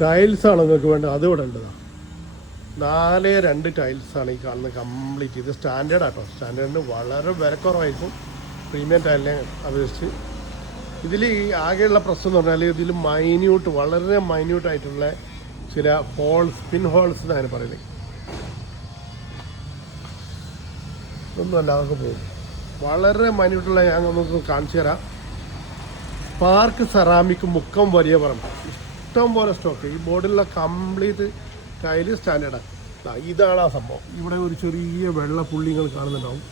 ടൈൽസാണ് നിങ്ങൾക്ക് വേണ്ടത്, അത് ഇവിടെ ഉണ്ടതാണ്. 4-2 ടൈൽസാണ് ഈ കാണുന്നത് കംപ്ലീറ്റ്. ഇത് സ്റ്റാൻഡേർഡ് ആട്ടോ. സ്റ്റാൻഡേർഡിന് വളരെ വിലക്കുറവായിരിക്കും പ്രീമിയം ടൈലിനെ അപേക്ഷിച്ച്. ഇതിൽ ഈ ആകെയുള്ള പ്രശ്നം എന്ന് പറഞ്ഞാൽ ഇതിൽ വളരെ മൈന്യൂട്ടായിട്ടുള്ള ചില ഹോൾസ്, പിൻ ഹോൾസ് എന്നാണ് പറയുന്നത്. ഇതൊന്നും അല്ല, അതൊക്കെ പോകും. വളരെ മൈന്യൂട്ടുള്ള ഞാൻ നമുക്ക് കാണിച്ചു തരാം. സ്പാർക്ക് സെറാമിക് മുക്കം വലിയ പറമ്പ് ഇഷ്ടം പോലെ സ്റ്റോക്ക്. ഈ ബോർഡിലുള്ള കംപ്ലീറ്റ് ടൈല് സ്റ്റാൻഡേർഡാണ്. ഇതാണ് ആ സംഭവം. ഇവിടെ ഒരു ചെറിയ വെള്ള പുള്ളി നിങ്ങൾ കാണുന്നുണ്ടാവും.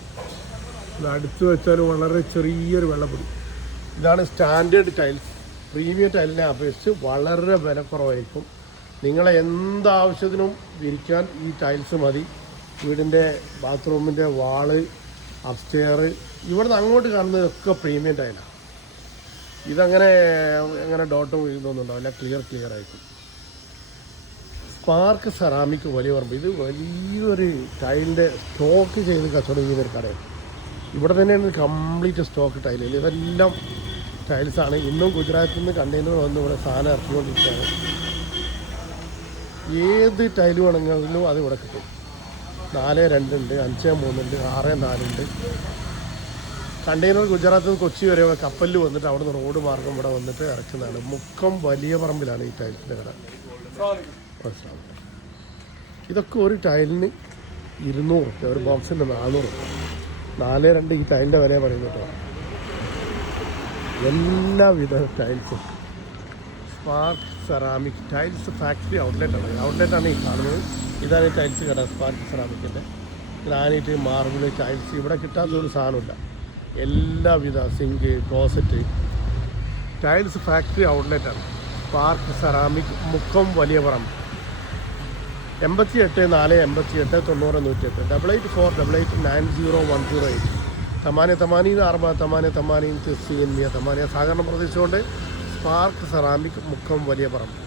ഇത് അടുത്ത് വെച്ചാൽ വളരെ ചെറിയൊരു വെള്ളപ്പൊടി. ഇതാണ് സ്റ്റാൻഡേർഡ് ടൈൽസ്. പ്രീമിയം ടൈലിനെ അപേക്ഷിച്ച് വളരെ വിലക്കുറവായിരിക്കും. നിങ്ങളെ എന്താവശ്യത്തിനും വിരിക്കാൻ ഈ ടൈൽസ് മതി. വീടിൻ്റെ ബാത്റൂമിൻ്റെ വാള്, അപ്സ്റ്റെയർ, ഇവിടുന്ന് അങ്ങോട്ട് കാണുന്നതൊക്കെ പ്രീമിയം ടൈലാണ്. ഇതങ്ങനെ ഡോട്ടും ഇതൊന്നും ഉണ്ടാവില്ല, ക്ലിയർ ആയിരിക്കും. സ്പാർക്ക് സെറാമിക് വലിയ പറമ്പ്. ഇത് വലിയൊരു ടൈലിൻ്റെ സ്റ്റോക്ക് ചെയ്ത് കച്ചവടം ചെയ്യുന്നൊരു കടയാണ്. ഇവിടെ തന്നെയാണ് കംപ്ലീറ്റ് സ്റ്റോക്ക് ടൈലിൽ. ഇതെല്ലാം ടൈൽസാണ്. ഇന്നും ഗുജറാത്തിൽ നിന്ന് കണ്ടെയ്നർ വന്ന് ഇവിടെ സാധനം ഇറക്കിക്കൊണ്ടിരിക്കുകയാണ്. ഏത് ടൈല് വേണമെങ്കിലും അത് ഇവിടെ കിട്ടും. 4-2 ഉണ്ട്, 5-3 ഉണ്ട്, 6-4 ഉണ്ട്. കണ്ടെയ്നർ ഗുജറാത്തിൽ നിന്ന് കൊച്ചി വരെ കപ്പലിൽ വന്നിട്ട് അവിടെ നിന്ന് റോഡ് മാർഗം ഇവിടെ വന്നിട്ട് ഇറക്കുന്നതാണ്. മുക്കം വലിയ പറമ്പിലാണ് ഈ ടൈൽസിൻ്റെ കട. ഇതൊക്കെ ഒരു ടൈലിന് 200 റുപ്യ, ഒരു ബോക്സിന് 400 റുപ്യ. 4-2 ഈ ടൈലിൻ്റെ വില പറയുന്നത് കേട്ടോ. എല്ലാവിധ ടൈൽസും. സ്പാർക്ക് സെറാമിക് ടൈൽസ് ഫാക്ടറി ഔട്ട്ലെറ്റാണ് ഈ കാണുന്നത്. ഇതാണ് ഈ ടൈൽസ് കട, സ്പാർക്ക് സെറാമിക്കിൻ്റെ. ഗ്രാനൈറ്റ്, മാർബിൾ, ടൈൽസ് ഇവിടെ കിട്ടാത്തൊരു സാധനമില്ല. എല്ലാവിധ സിങ്ക്, ക്ലോസറ്റ്, ടൈൽസ് ഫാക്ടറി ഔട്ട്ലെറ്റാണ് സ്പാർക്ക് സെറാമിക് മുക്കം വലിയ പറമ്പ്. 88 4 88 90 108 88 4 90 108 8 8 4 98 98 90 സഹകരണ പ്രദേശമുണ്ട്. സ്പാർക്ക് സെറാമിക് മുക്കം വലിയ പറമ്പ്.